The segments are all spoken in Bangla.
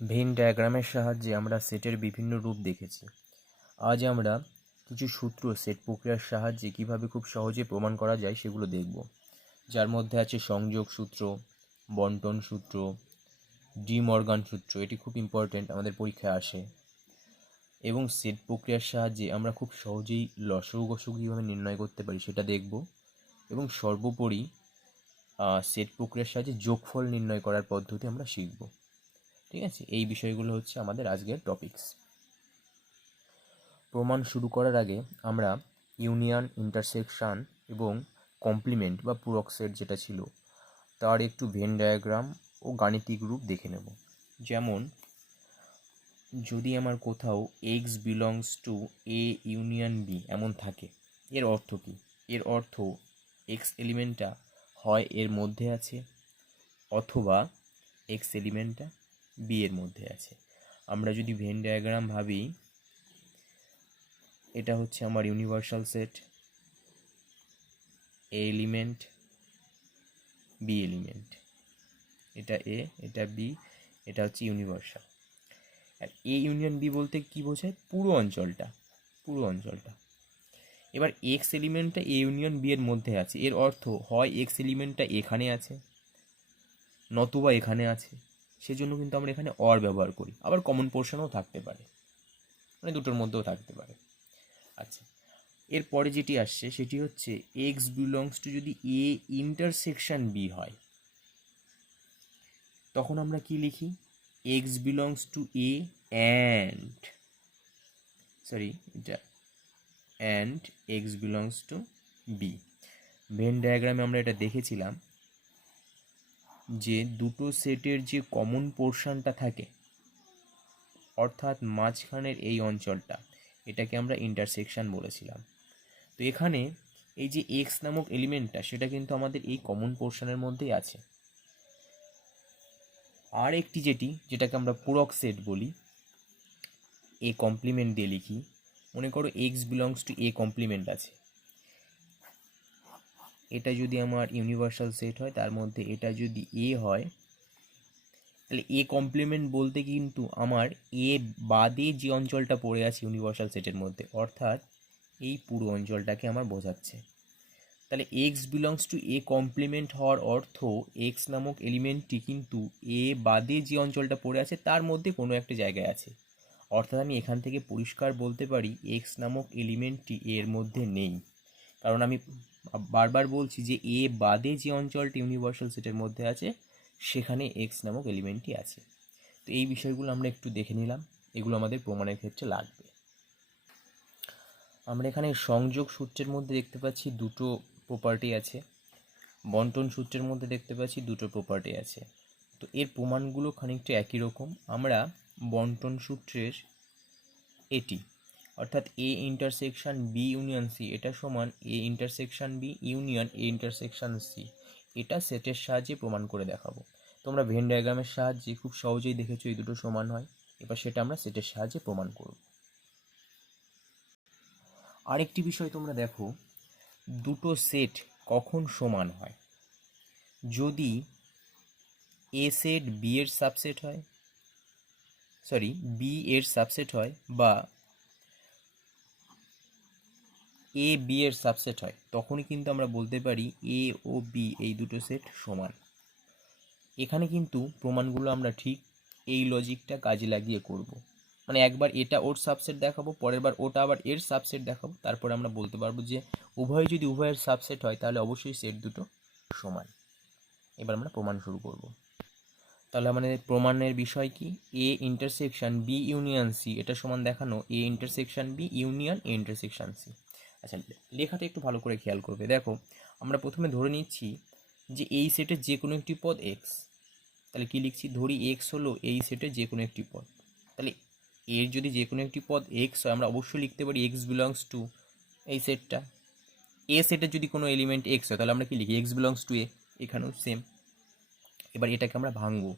ভেন ডায়াগ্রামের সাহায্যে আমরা সেটের বিভিন্ন রূপ দেখেছি। আজ আমরা কিছু সূত্র সেট প্রক্রিয়ার সাহায্যে কীভাবে খুব সহজে প্রমাণ করা যায় সেগুলো দেখব, যার মধ্যে আছে সংযোগ সূত্র, বন্টন সূত্র, ডি মর্গান সূত্র, এটি খুব ইম্পর্টেন্ট, আমাদের পরীক্ষায় আসে। এবং সেট প্রক্রিয়ার সাহায্যে আমরা খুব সহজেই লসগু গসগু কীভাবে নির্ণয় করতে পারি সেটা দেখব। এবং সর্বোপরি সেট প্রক্রিয়ার সাহায্যে যোগফল নির্ণয় করার পদ্ধতি আমরা শিখব। ঠিক আছে, এই বিষয়গুলো হচ্ছে আমাদের আজকের টপিকস। প্রমাণ শুরু করার আগে আমরা ইউনিয়ন, ইন্টারসেকশন এবং কমপ্লিমেন্ট বা পূরক সেট যেটা ছিল তার একটু ভেন ডায়াগ্রাম ও গাণিতিক রূপ দেখে নেব। যেমন যদি আমার কোথাও x belongs to A union B এমন থাকে, এর অর্থ কী? এর অর্থ এক্স এলিমেন্টটা হয় এর মধ্যে আছে অথবা এক্স এলিমেন্টটা বি এর মধ্যে আছে। আমরা যদি ভেন ডায়াগ্রাম ভাবি, এটা হচ্ছে আমার universal set, A element, B element, এটা এ, এটা বি, এটা হচ্ছে ইউনিভার্সাল। আর এ ইউনিয়ন বি বলতে কি বোঝায়? পুরো অঞ্চলটা। এবার এক্স এলিমেন্টটা এ ইউনিয়ন বি এর মধ্যে আছে, এর অর্থ হয় এক্স এলিমেন্টটা এখানে আছে নতুবা এখানে আছে। সেজন্য কিন্তু আমরা এখানে অর ব্যবহার করি। আবার কমন পোর্শনও থাকতে পারে, মানে দুটোর মধ্যেও থাকতে পারে। আচ্ছা, এরপরে যেটি আসছে সেটি হচ্ছে এক্স বিলংস টু যদি এ ইন্টারসেকশন বি হয়, তখন আমরা কি লিখি? X belongs to A and x belongs to B. Venn ডায়াগ্রামে আমরা এটা দেখেছিলাম যে দুটো সেটের যে কমন পোর্শনটা থাকে, অর্থাৎ মাঝখানের এই অঞ্চলটা, এটাকে আমরা ইন্টারসেকশন বলেছিলাম। তো এখানে এই যে এক্স নামক এলিমেন্টটা, সেটা কিন্তু আমাদের এই কমন পোর্শনের মধ্যেই আছে। আর একটি যেটাকে আমরা পূরক সেট বলি, এ কমপ্লিমেন্ট দিয়ে লিখি। মনে করো x belongs to A complement আছে, এটা যদি আমার ইউনিভার্সাল সেট হয়, তার মধ্যে এটা যদি এ হয়, তাহলে এ কমপ্লিমেন্ট বলতে কিন্তু আমার এ বাদে যে অঞ্চলটা পড়ে আছে ইউনিভার্সাল সেটের মধ্যে, অর্থাৎ এই পুরো অঞ্চলটাকে আমার বোঝাচ্ছে। তাহলে x belongs to A complement হওয়ার অর্থ এক্স নামক এলিমেন্টটি কিন্তু এ বাদে যে অঞ্চলটা পড়ে আছে তার মধ্যে কোনো একটা জায়গায় আছে। অর্থাৎ আমি এখান থেকে পরিষ্কার বলতে পারি এক্স নামক এলিমেন্টটি এর মধ্যে নেই, কারণ আমি বারবার বলছি যে এ বাদে যে অঞ্চলটি ইউনিভার্সাল সেটের মধ্যে আছে সেখানে এক্স নামক এলিমেন্টটি আছে। তো এই বিষয়গুলো আমরা একটু দেখে নিলাম, এগুলো আমাদের প্রমাণের ক্ষেত্রে লাগবে। আমরা এখানে সংযোগ সূত্রের মধ্যে দেখতে পাচ্ছি দুটো প্রপার্টি আছে, বন্টন সূত্রের মধ্যে দেখতে পাচ্ছি দুটো প্রপার্টি আছে। তো এর প্রমাণগুলো খানিকটা একই রকম। আমরা বন্টন সূত্রের এটি, অর্থাৎ A intersection B union C, এটা সমান A intersection B union A intersection C, এটা সেটের সাহায্যে প্রমাণ করে দেখাবো। তোমরা ভেন ডায়াগ্রামের সাহায্যে খুব সহজেই দেখেছো এই দুটো সমান হয়। এবার সেটা আমরা সেটের সাহায্যে প্রমাণ করব। আরেকটি বিষয় তোমরা দেখো, দুটো সেট কখন সমান হয়? যদি এ সেট বি এর সাবসেট হয়, বি এর সাবসেট হয়, বা এ বি এর সাবসেট হয়, তখনই কিন্তু আমরা বলতে পারি এ ও বি এই দুটো সেট সমান। এখানে কিন্তু প্রমাণগুলো আমরা ঠিক এই লজিকটা কাজে লাগিয়ে করব। মানে একবার এটা ওর সাবসেট দেখাবো, পরের বার ওটা আবার এর সাবসেট দেখাবো, তারপরে আমরা বলতে পারবো যে যদি উভয়ের সাবসেট হয় তাহলে অবশ্যই সেট দুটো সমান। এবার আমরা প্রমাণ শুরু করব। তাহলে আমাদের প্রমাণের বিষয় কি? A intersection B union C, এটা সমান দেখানো A intersection B union A intersection C. আচ্ছা, লেখাটা একটু ভালো করে খেয়াল করবে। দেখো, আমরা প্রথমে ধরে নিচ্ছি যে এই সেটের যে কোনো একটি পদ এক্স। তাহলে কি লিখছি? ধরি এক্স হলো এই সেটের যে কোনো একটি পদ। তাহলে এর যদি যে কোনো একটি পদ এক্স হয়, আমরা অবশ্যই লিখতে পারি এক্স বিলংস টু এই সেটটা। এ সেটের যদি কোনো এলিমেন্ট এক্স হয়, তাহলে আমরা কি লিখি? এক্স বিলংস টু এ। এখানেও সেম। এবার এটাকে আমরা ভাঙবো,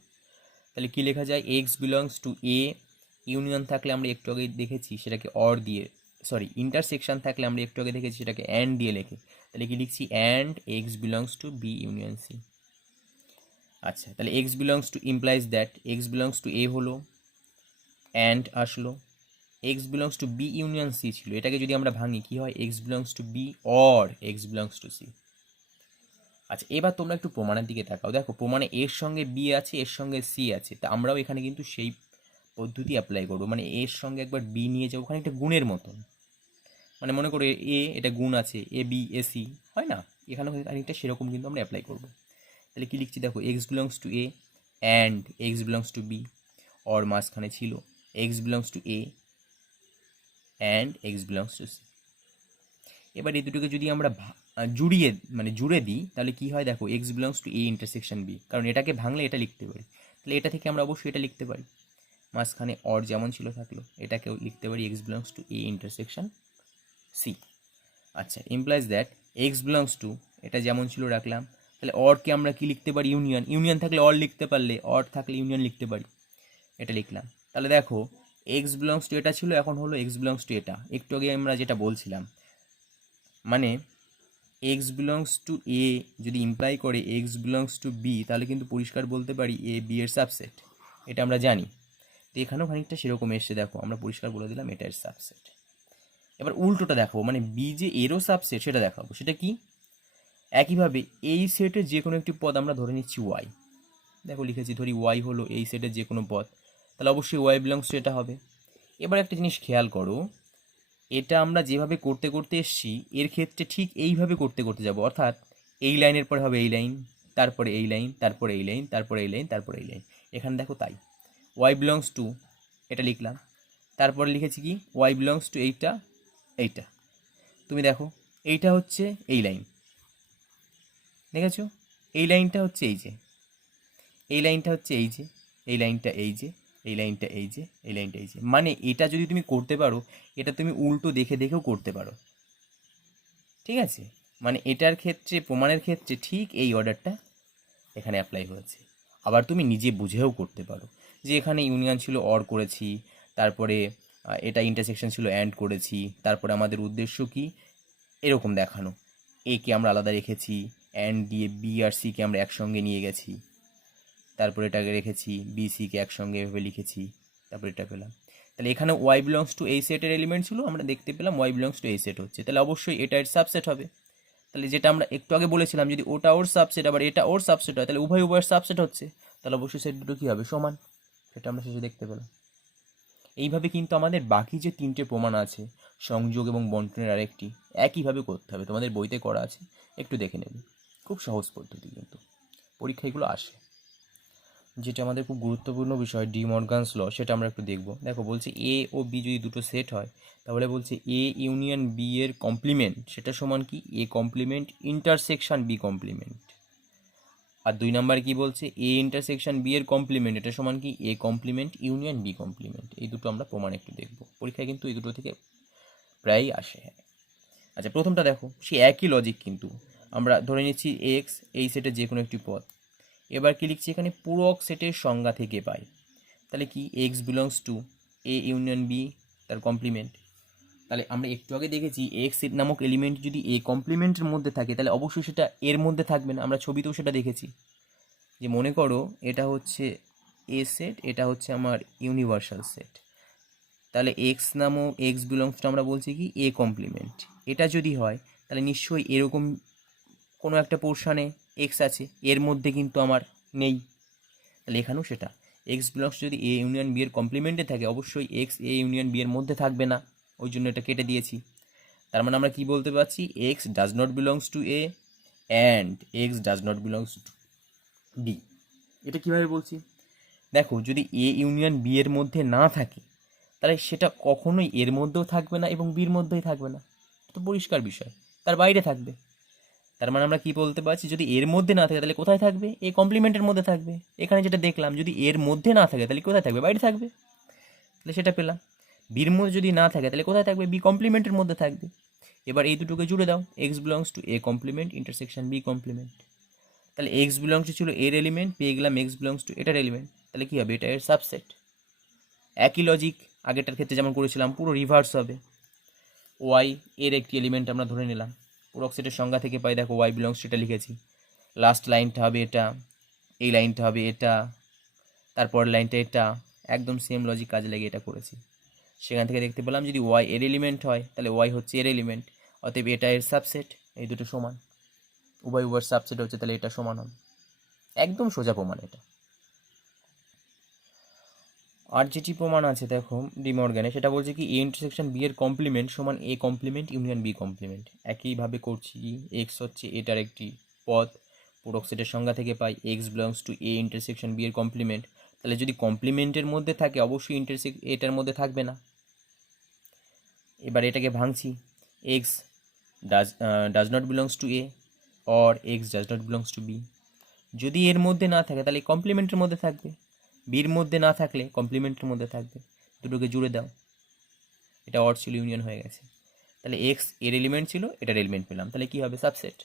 তাহলে কি লেখা যায়? X belongs to A union থাকলে আমরা একটু আগে দেখেছি সেটাকে অর দিয়ে, ইন্টারসেকশন থাকলে আমরা একটু আগে দেখেছি সেটাকে অ্যান্ড দিয়ে লেখে। তাহলে কি লিখছি? And x belongs to B union C. আচ্ছা, তাহলে x belongs to implies that x belongs to A হলো, অ্যান্ড আসলো, x belongs to B union C ছিল, এটাকে যদি আমরা ভাঙি কি হয়, x belongs to B or x belongs to C. আচ্ছা, এবার তোমরা একটু প্রমাণের দিকে তাকাও। দেখো প্রমাণে এর সঙ্গে বি আছে, এর সঙ্গে সি আছে, তা আমরাও এখানে কিন্তু সেই পদ্ধতি অ্যাপ্লাই করবো, মানে এর সঙ্গে একবার বি নিয়ে যাবো, ওখানে একটা গুণের মতন, মানে মনে করো এ এটা গুণ আছে, এ বি এ সি হয় না, এখানে খানিকটা সেরকম কিন্তু আমরা অ্যাপ্লাই করবো। তাহলে কী লিখছি দেখো, x belongs to A and x belongs to B, or মাঝখানে ছিল x belongs to A and x belongs to C. এবার এই দুটোকে যদি আমরা জুড়ে দিই তাহলে কি হয় দেখো, x belongs to A intersection B, কারণ এটাকে ভাঙলে এটা লিখতে পারি, তাহলে এটা থেকে আমরা অবশ্যই এটা লিখতে পারি, মাঝখানে অর যেমন ছিল থাকলো, এটাকেও লিখতে পারি x belongs to A intersection C. আচ্ছা, implies that x belongs to, এটা যেমন ছিল রাখলাম, তাহলে অরকে আমরা কি লিখতে পারি, ইউনিয়ন, ইউনিয়ন থাকলে অর লিখতে পারলে, অর থাকলে ইউনিয়ন লিখতে পারি, এটা লিখলাম। তাহলে দেখো এক্স বিলংস টু এটা ছিল, এখন হলো এক্স বিলংস টু এটা, একটু আগে আমরা যেটা বলছিলাম, মানে এক্স বিলংস টু এ যদি ইমপ্লাই করে এক্স বিলংস টু বি, তাহলে কিন্তু পরিষ্কার বলতে পারি এ বি এর সাবসেট, এটা আমরা জানি। তো এখানেও খানিকটা সেরকম এসছে, দেখো আমরা পরিষ্কার বলে দিলাম এটা এর সাবসেট। এবার উল্টোটা দেখাবো, মানে বি যে এরও সাবসেট সেটা দেখাবো, সেটা কি, একইভাবে এই সেটের যে কোনো একটি পদ আমরা ধরে নিচ্ছি ওয়াই, দেখো লিখেছি, ধরি ওয়াই হলো এই সেটের যে কোনো পদ, তাহলে অবশ্যই ওয়াই বিলংস টু এটা হবে। এবার একটা জিনিস খেয়াল করো, এটা আমরা যেভাবে করতে করতে এসছি এর ক্ষেত্রে ঠিক এইভাবে করতে করতে যাব, অর্থাৎ এই লাইনের পরে হবে এই লাইন, তারপরে এই লাইন, তারপরে এই লাইন, তারপরে এই লাইন, তারপরে এই লাইন, এখানে দেখো তাই ওয়াই বিলংস টু এটা লিখলাম, তারপরে লিখেছি কি ওয়াই বিলংস টু এইটা এইটা, তুমি দেখো এইটা হচ্ছে এই লাইন, দেখেছো, এই লাইনটা হচ্ছে এই যে, এই লাইনটা হচ্ছে এই যে, এই লাইনটা এই যে, এই লাইনটা এই যে, এই লাইনটা এই যে, মানে এটা যদি তুমি করতে পারো, এটা তুমি উল্টো দেখে দেখেও করতে পারো, ঠিক আছে, মানে এটার ক্ষেত্রে প্রমাণের ক্ষেত্রে ঠিক এই অর্ডারটা এখানে অ্যাপ্লাই হয়েছে। আবার তুমি নিজে বুঝেও করতে পারো, যে এখানে ইউনিয়ন ছিল অর করেছি, তারপরে এটা ইন্টারসেকশন ছিল অ্যান্ড করেছি, তারপরে আমাদের উদ্দেশ্য কি এরকম দেখানো, এ কে আমরা আলাদা রেখেছি, অ্যান্ড দিয়ে বি আর সি কে আমরা একসঙ্গে নিয়ে গেছি, তারপরে এটাকে রেখেছি, বি সিকে একসঙ্গে এভাবে লিখেছি, তারপরে এটা পেলাম। তাহলে এখানে ওয়াই বিলংস টু এই সেটের এলিমেন্ট ছিল, আমরা দেখতে পেলাম ওয়াই বিলংস টু এই সেট হচ্ছে, তাহলে অবশ্যই এটা এর সাবসেট হবে। তাহলে যেটা আমরা একটু আগে বলেছিলাম, যদি ওটা ওর সাবসেট আবার এটা ওর সাবসেট হয়, তাহলে উভয় উভয়ের সাবসেট হচ্ছে, তাহলে অবশ্যই সেট দুটো কী হবে, সমান, সেটা আমরা শেষে দেখতে পেলাম। এইভাবে কিন্তু আমাদের বাকি যে তিনটে প্রমাণ আছে, সংযোগ এবং বন্টনের আরেকটি, একইভাবে করতে হবে, তোমাদের বইতে করা আছে, একটু দেখে নেবে, খুব সহজ পদ্ধতি, কিন্তু পরীক্ষাগুলো আসে। যেটা আমাদের খুব গুরুত্বপূর্ণ বিষয় ডি মর্গানস ল, সেটা আমরা একটু দেখব। দেখো বলছে এ ও বি যদি দুটো সেট হয়, তাহলে বলছে এ ইউনিয়ন বি এর কমপ্লিমেন্ট সেটা সমান কি, A complement intersection B complement. আর 2 নাম্বার কি বলছে, এ ইন্টারসেকশন বি এর কমপ্লিমেন্ট এটা সমান কি, A complement union B complement. এই দুটো আমরা প্রমাণ একটু দেখব, পরীক্ষায় কিন্তু এই দুটো থেকে প্রায়ই আসে। আচ্ছা, প্রথমটা দেখো, সে একই লজিক, কিন্তু আমরা ধরে নিচ্ছি এক্স এই সেটের যে কোনো একটি পদ। এবার কি লিখছি এখানে, পূরক সেটের সংজ্ঞা থেকে পাই, তাহলে কি x belongs to A union B তার কমপ্লিমেন্ট। তাহলে আমরা একটু আগে দেখেছি এক্স নামক এলিমেন্ট যদি এ কমপ্লিমেন্টের মধ্যে থাকে, তাহলে অবশ্যই সেটা এর মধ্যে থাকবে না, আমরা ছবিতেও সেটা দেখেছি, যে মনে করো এটা হচ্ছে এ সেট, এটা হচ্ছে আমার ইউনিভার্সাল সেট, তাহলে এক্স নামক এক্স বিলংস টু আমরা বলছি কি এ কমপ্লিমেন্ট, এটা যদি হয় তাহলে নিশ্চয়ই এরকম কোনো একটা পোর্শানে এক্স আছে, এর মধ্যে কিন্তু আমার নেই, তাহলে এখানেও সেটা এক্স বিলংস যদি এ ইউনিয়ন বি এর কমপ্লিমেন্টে থাকে, অবশ্যই এক্স এ ইউনিয়ন বি এর মধ্যে থাকবে না, ওই জন্য এটা কেটে দিয়েছি। তার মানে আমরা কি বলতে পারছি, x does not belongs to A and x does not belongs to B. এটা কীভাবে বলছি, দেখো যদি এ ইউনিয়ন বি এর মধ্যে না থাকে, তাহলে সেটা কখনোই এর মধ্যেও থাকবে না এবং বির মধ্যেই থাকবে না, তো পরিষ্কার বিষয়, তার বাইরে থাকবে। তার মানে আমরা কি বলতে পারছি, যদি এর মধ্যে না থাকে তাহলে কোথায় থাকবে, এ কমপ্লিমেন্টের মধ্যে থাকবে। এখানে যেটা দেখলাম, যদি এর মধ্যে না থাকে তাহলে কোথায় থাকবে, বাইরে থাকবে, তাহলে সেটা পেলাম। বির মধ্যে যদি না থাকে তাহলে কোথায় থাকবে, বি কমপ্লিমেন্টের মধ্যে থাকবে। এবার এই দুটোকে জুড়ে দাও, x belongs to A complement intersection B complement, তাহলে এক্স বিলংস টু ছিল এর এলিমেন্ট, পেয়ে গেলাম এক্স বিলংস টু এটার এলিমেন্ট, তাহলে কী হবে, এটা এর সাবসেট। একই লজিক আগেরটার ক্ষেত্রে যেমন করেছিলাম, পুরো রিভার্স হবে। ওয়াই এর একটি এলিমেন্ট আমরা ধরে নিলাম, পুরো সেটের সংজ্ঞা থেকে পাই, দেখো ওয়াই বিলংস টু এটা লিখেছি, লাস্ট লাইনটা হবে এটা, এই লাইনটা হবে এটা, তারপরের লাইনটা এটা, একদম সেম লজিক কাজে লেগে এটা করেছি। সেখান থেকে দেখতে পেলাম যদি ওয়াই এর এলিমেন্ট হয় তাহলে ওয়াই হচ্ছে এর এলিমেন্ট, অতএব এটা এর সাবসেট, এই দুটো সমান, উভয় উভয়ের সাবসেট হচ্ছে, তাহলে এটা সমান হবে। একদম সোজা প্রমাণ এটা। আর যেটি প্রমাণ আছে দেখো ডি মর্গ্যানে, সেটা বলছে কি এ ইন্টারসেকশন বি এর কমপ্লিমেন্ট সমান A complement union B complement. একইভাবে করছি কি এক্স হচ্ছে এটার একটি পদ, পূরক সেটের সংজ্ঞা থেকে পাই x belongs to A intersection B এর কমপ্লিমেন্ট। তাহলে যদি কমপ্লিমেন্টের মধ্যে থাকে অবশ্যই এটার মধ্যে থাকবে না। এবার এটাকে ভাঙছি, x does not belongs to A or x does not belongs to B. যদি এর মধ্যে না থাকে তাহলে কমপ্লিমেন্টের মধ্যে থাকবে, বির মধ্যে না থাকলে কমপ্লিমেন্টের মধ্যে থাকবে, দুটোকে জুড়ে দাও, এটা অর ছিল ইউনিয়ন হয়ে গেছে। তাহলে এক্স এর এলিমেন্ট ছিল, এটার এলিমেন্ট পেলাম, তাহলে কী হবে সাবসেট।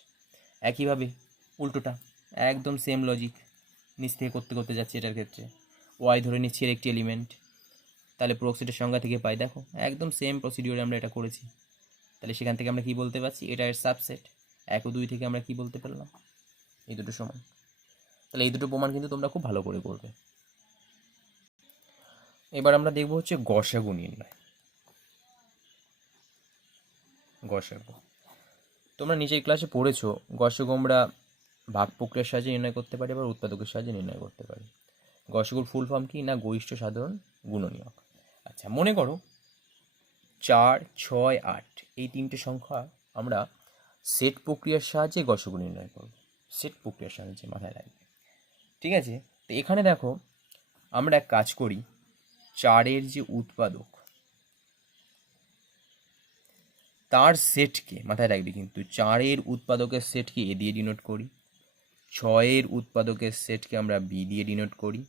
একইভাবে উল্টোটা, একদম সেম লজিক নিচ থেকে করতে করতে যাচ্ছে। এটার ক্ষেত্রে ওয়াই ধরে নিচ্ছি এর একটি এলিমেন্ট, তাহলে পূরক সেটের সংজ্ঞা থেকে পাই, দেখো একদম সেম প্রসিডিওরে আমরা এটা করেছি। তাহলে সেখান থেকে আমরা কী বলতে পারছি, এটা এর সাবসেট। 1 ও 2 থেকে আমরা কী বলতে পারলাম, এই দুটো সমান। তাহলে এই দুটো প্রমাণ কিন্তু তোমরা খুব ভালো করে করবে। এবার আমরা দেখব হচ্ছে গসাগু নির্ণয়। গসাগু তোমরা নিচের ক্লাসে পড়েছো, গসাগু আমরা ভাগ প্রক্রিয়ার সাহায্যে নির্ণয় করতে পারি, আবার উৎপাদকের সাহায্যে নির্ণয় করতে পারি। গসাগুর ফুল ফর্ম কি না, গরিষ্ঠ সাধারণ গুণনীয়ক। আচ্ছা মনে করো 4, 6, 8 এই তিনটে সংখ্যা আমরা সেট প্রক্রিয়ার সাহায্যে গসাগু নির্ণয় করব। সেট প্রক্রিয়ার সাহায্যে মাথায় রাখবে, ঠিক আছে? তো এখানে দেখো আমরা এক কাজ করি, 4-এর যে উৎপাদক তার সেটকে মাথায় রাখবি, কিন্তু 4-এর উৎপাদকের সেটকে এ দিয়ে ডিনোট করি, 6-এর উৎপাদকের সেটকে আমরা বি দিয়ে ডিনোট করি,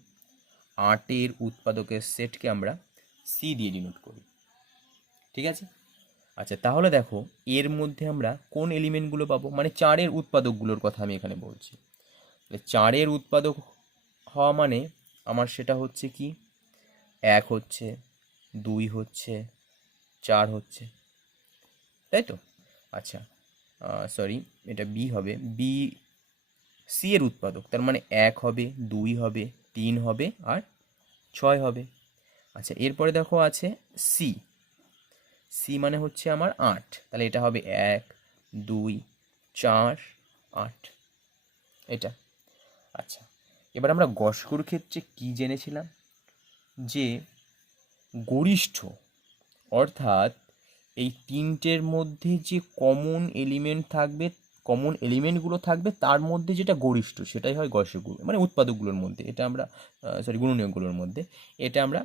8-এর উৎপাদকের সেটকে আমরা সি দিয়ে ডিনোট করি, ঠিক আছে? আচ্ছা তাহলে দেখো এর মধ্যে আমরা কোন এলিমেন্টগুলো পাবো, মানে 4-এর উৎপাদকগুলোর কথা আমি এখানে বলছি। 4-এর উৎপাদক হওয়া মানে আমার সেটা হচ্ছে কি 1 হচ্ছে, 2 হচ্ছে, 4 হচ্ছে, তাই তো? আচ্ছা সরি, এটা বি হবে, বি সি এর উৎপাদক, তার মানে 1 হবে, 2 হবে, 3 হবে আর 6 হবে। আচ্ছা এরপরে দেখো আছে সি, সি মানে হচ্ছে আমার 8, তাহলে এটা হবে 1, 2, 4, 8 এটা। আচ্ছা এবার আমরা গসাগুর ক্ষেত্রে কি জেনেছিলাম, যে গরিষ্ঠ অর্থাৎ এই তিনটের মধ্যে যে কমন এলিমেন্ট থাকবে, কমন এলিমেন্টগুলো থাকবে তার মধ্যে যেটা গরিষ্ঠ সেটাই হয় গসাগু, মানে উৎপাদকগুলোর মধ্যে, এটা আমরা গুণনীয়কগুলোর মধ্যে এটা আমরা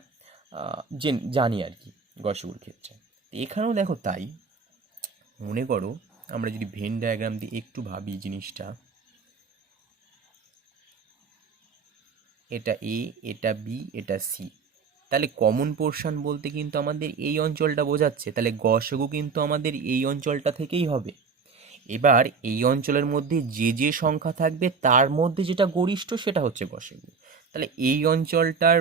জানি আর কি গসাগুর ক্ষেত্রে। এখানেও দেখো তাই, মনে করো আমরা যদি ভেন ডায়াগ্রাম দিয়ে একটু ভাবি জিনিসটা, এটা এ, এটা বি, এটা সি, তাহলে কমন পোর্শন বলতে কিন্তু আমাদের এই অঞ্চলটা বোঝাচ্ছে, তাহলে গসাগু কিন্তু আমাদের এই অঞ্চলটা থেকেই হবে। এবার এই অঞ্চলের মধ্যে যে যে সংখ্যা থাকবে তার মধ্যে যেটা গরিষ্ঠ সেটা হচ্ছে গসাগু। তাহলে এই অঞ্চলটার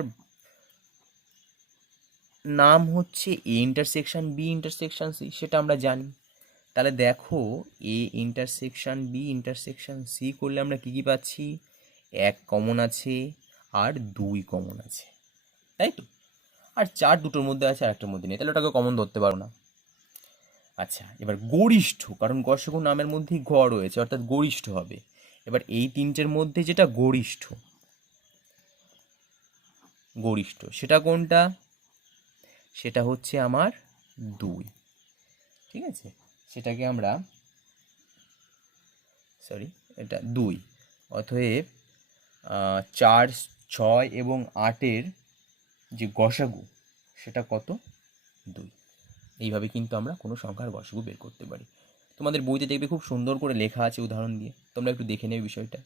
নাম হচ্ছে A intersection B intersection C, সেটা আমরা জানি। তাহলে দেখো A intersection B intersection C করলে আমরা কী কী পাচ্ছি, 1 কমন আছে আর 2 কমন আছে, তাই তো? আর 4 দুটোর মধ্যে আছে আর একটার মধ্যে নেই, তাহলে ওটাকে কমন ধরতে পারো না। আচ্ছা এবার গরিষ্ঠ, কারণ গসাগু নামের মধ্যেই গ রয়েছে অর্থাৎ গরিষ্ঠ হবে। এবার এই তিনটের মধ্যে যেটা গরিষ্ঠ, গরিষ্ঠ সেটা কোনটা, সেটা হচ্ছে আমার 2, ঠিক আছে? সেটাকে আমরা সরি এটা 2, অতএব 4, 6 এবং 8-এর যে গসাগু সেটা কত, 2। এইভাবে কিন্তু আমরা কোনো সংখ্যার গসাগু বের করতে পারি। তোমাদের বইতে দেখবে খুব সুন্দর করে লেখা আছে উদাহরণ দিয়ে, তোমরা একটু দেখে নেবে বিষয়টা।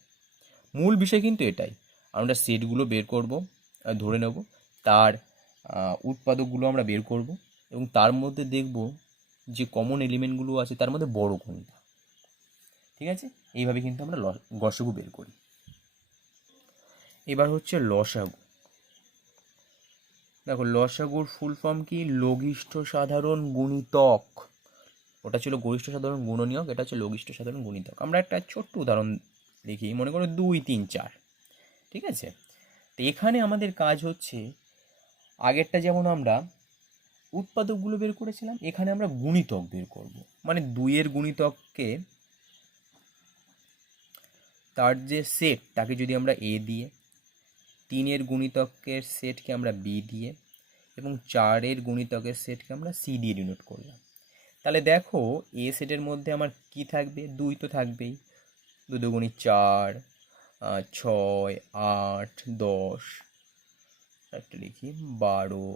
মূল বিষয় কিন্তু এটাই, আমরা সেটগুলো বের করব, ধরে নেব, তার উৎপাদকগুলো আমরা বের করব এবং তার মধ্যে দেখব যে কমন এলিমেন্টগুলো আছে তার মধ্যে বড় কোনটা, ঠিক আছে? এইভাবে কিন্তু আমরা গসাগু বের করি। এবার হচ্ছে লসাগু। দেখো লসাগুর ফুল ফর্ম কি, লঘিষ্ঠ সাধারণ গুণিতক। ওটা ছিল গরিষ্ঠ সাধারণ গুণনীয়ক, এটা হচ্ছে লঘিষ্ঠ সাধারণ গুণিতক। আমরা একটা ছোট্ট উদাহরণ দেখি, মনে করো 2, 3, 4, ঠিক আছে? তো এখানে আমাদের কাজ হচ্ছে, আগেরটা যেমন আমরা উৎপাদকগুলো বের করেছিলাম, এখানে আমরা গুণিতক বের করব। মানে 2-এর গুণিতককে, তার যে সেট তাকে যদি আমরা এ দিয়ে, 3-এর গুণিতকের সেটকে আমরা বি দিয়ে, এবং 4-এর গুণিতকের সেটকে আমরা সি দিয়ে ডিনোট করলাম। তাহলে দেখো এ সেটের মধ্যে আমার কি থাকবে, 2 তো থাকবেই, 2 দুগুণি 4, 6, 8, 10, একটা লিখি 12,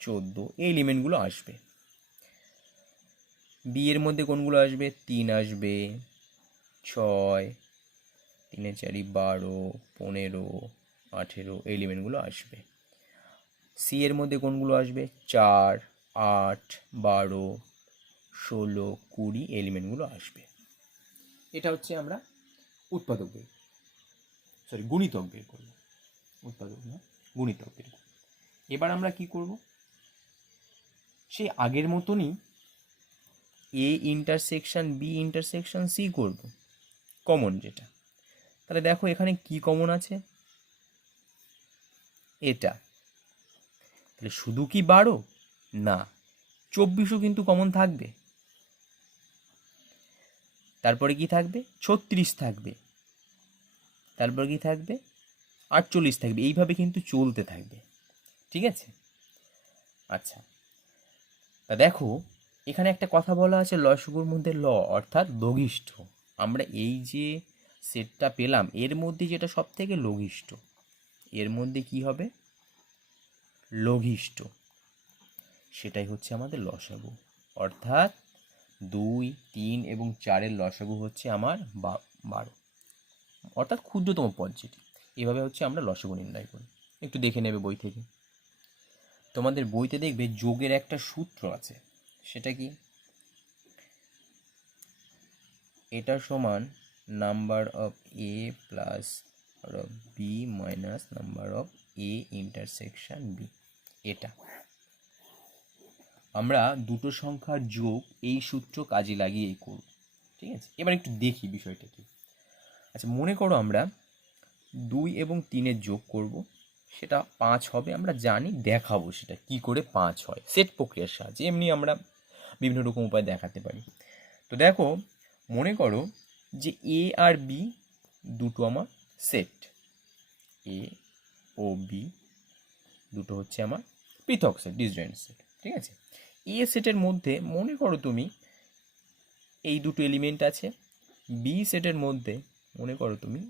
14, এই এলিমেন্টগুলো আসবে। বি এর মধ্যে কোনগুলো আসবে, 3 আসবে, 6, 3 4 12, 15, 18, এই এলিমেন্টগুলো আসবে। সি এর মধ্যে কোনগুলো আসবে, 4, 8, 12, 16, 20 এলিমেন্টগুলো আসবে। এটা হচ্ছে আমরা উৎপাদক বের, গুণিতক বের করব। উৎপাদক না, গুণিতক বের করব। এবার আমরা কি করব, সেই আগের মতনই A intersection B intersection C করব, কমন যেটা। তাহলে দেখো এখানে কি কমন আছে, এটা। তাহলে শুধু কি 12 না, 24ও কিন্তু কমন থাকবে। তারপরে কি থাকবে, 36 থাকবে। তারপর কি থাকবে, 48 থাকবে। এইভাবে কিন্তু চলতে থাকবে, ঠিক আছে? আচ্ছা, তা দেখো এখানে একটা কথা বলা আছে, লসগুর মধ্যে ল অর্থাৎ লঘিষ্ঠ। আমরা এই যে সেটটা পেলাম এর মধ্যে যেটা সব থেকে লঘিষ্ঠ, এর মধ্যে কি হবে, লঘিষ্ঠ, সেটাই হচ্ছে আমাদের লসাগু। অর্থাৎ 2, 3 এবং 4-এর লসাগু হচ্ছে আমার 12, অর্থাৎ ক্ষুদ্রতম পদ যেটি। এভাবে হচ্ছে আমরা লসাগু নির্ণয় করি। একটু দেখে নেবে বই থেকে, তোমাদের বইতে দেখবে যোগের একটা সূত্র আছে। সেটা কি, এটা সমান number of A plus of B minus number of A intersection B. এটা আমরা দুটো সংখ্যার যোগ এই সূত্র কাজে লাগিয়েই করব, ঠিক আছে? এবার একটু দেখি বিষয়টা কি। আচ্ছা, মনে করো আমরা 2 এবং 3-এর যোগ করব, সেটা 5 হবে। আমরা জানি, দেখাবো সেটা কি করে 5 হয় সেট প্রক্রিয়ার সাহায্যে। এমনি আমরা বিভিন্ন রকম উপায় দেখাতে পারি। তো দেখো, মনে করো যে এ আর বি দুটো আমার সেট, এ ও বি দুটো হচ্ছে আমার পৃথক সেট, ডিসজয়েন্ট সেট, ঠিক আছে? এ সেটের মধ্যে মনে করো তুমি এই দুটো এলিমেন্ট আছে, বি সেটের মধ্যে মনে করো তুমি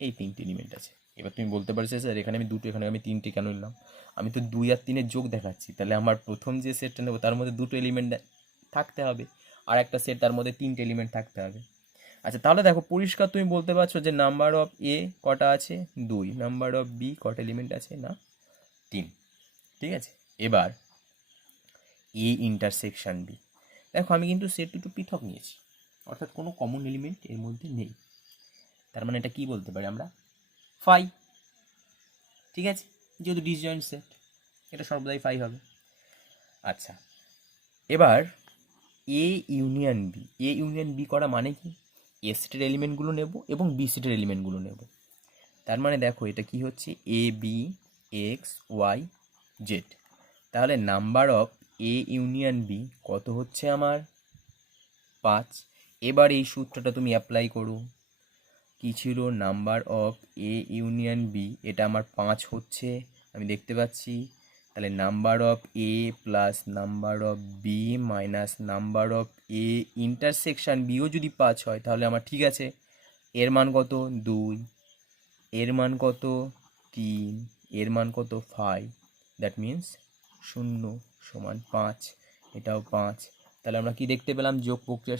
এই 3টে এলিমেন্ট আছে। এবার তুমি বলতে পারছো স্যার এখানে আমি 2টো, এখানে আমি 3টে কেন নিলাম? আমি তো 2 আর 3-এর যোগ দেখাচ্ছি, তাহলে আমার প্রথম যে সেটটা নেবো তার মধ্যে 2টো এলিমেন্ট থাকতে হবে, আর একটা সেট তার মধ্যে 3টে এলিমেন্ট থাকতে হবে। আচ্ছা, তাহলে দেখো পরিষ্কার তুমি বলতে পারছো যে নাম্বার অফ এ কটা আছে, 2, নাম্বার অফ বি কটা এলিমেন্ট আছে না, 3, ঠিক আছে? এবার এ ইন্টারসেকশন বি, দেখো আমি কিন্তু সেট দুটো পৃথক নিয়েছি, অর্থাৎ কোনো কমন এলিমেন্ট এর মধ্যে নেই। তার মানে এটা কি বলতে পারি আমরা, ফাই, ঠিক আছে? যেহেতু ডিসজয়েন্ট সেট, এটা সর্বদাই ফাই হবে। আচ্ছা, এবার A union B, A union B করা মানে কি, এ সেটের এলিমেন্টগুলো নেব এবং বি সেটের এলিমেন্টগুলো নেব। তার মানে দেখো এটা কি হচ্ছে, A B X Y Z. তাহলে number of A union B কত হচ্ছে আমার, 5। এবার এই সূত্রটা তুমি অ্যাপ্লাই করো, কি ছিল, number of A union B, এটা আমার 5 হচ্ছে, আমি দেখতে পাচ্ছি। তাহলে number of A plus number of B minus number of A intersection বিও যদি 5 হয় তাহলে আমার ঠিক আছে। এর মান কত, 2, এর মান কত, 3, এর মান কত, 5, দ্যাট মিন্স 0 সমান 5, এটাও 5। তাহলে আমরা কি দেখতে পেলাম, যোগ প্রক্রিয়া,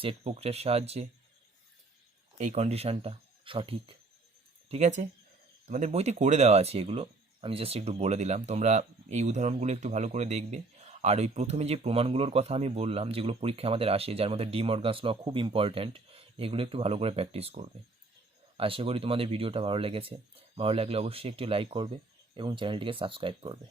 সেট প্রক্রিয়ার সাহায্যে এই কন্ডিশনটা সঠিক, ঠিক আছে? তোমাদের বইতে করে দেওয়া আছে এগুলো, আমি জাস্ট একটু বলে দিলাম, তোমরা এই উদাহরণগুলো একটু ভালো করে দেখবে। আর ওই প্রথমে যে প্রমাণগুলোর কথা আমি বললাম, যেগুলো পরীক্ষা আমাদের আসে, যার মধ্যে ডি মর্গানস ল খুব ইম্পর্ট্যান্ট, এগুলো একটু ভালো করে প্র্যাকটিস করবে। আশা করি তোমাদের ভিডিওটা ভালো লেগেছে। ভালো লাগলে অবশ্যই একটু লাইক করবে এবং চ্যানেলটিকে সাবস্ক্রাইব করবে।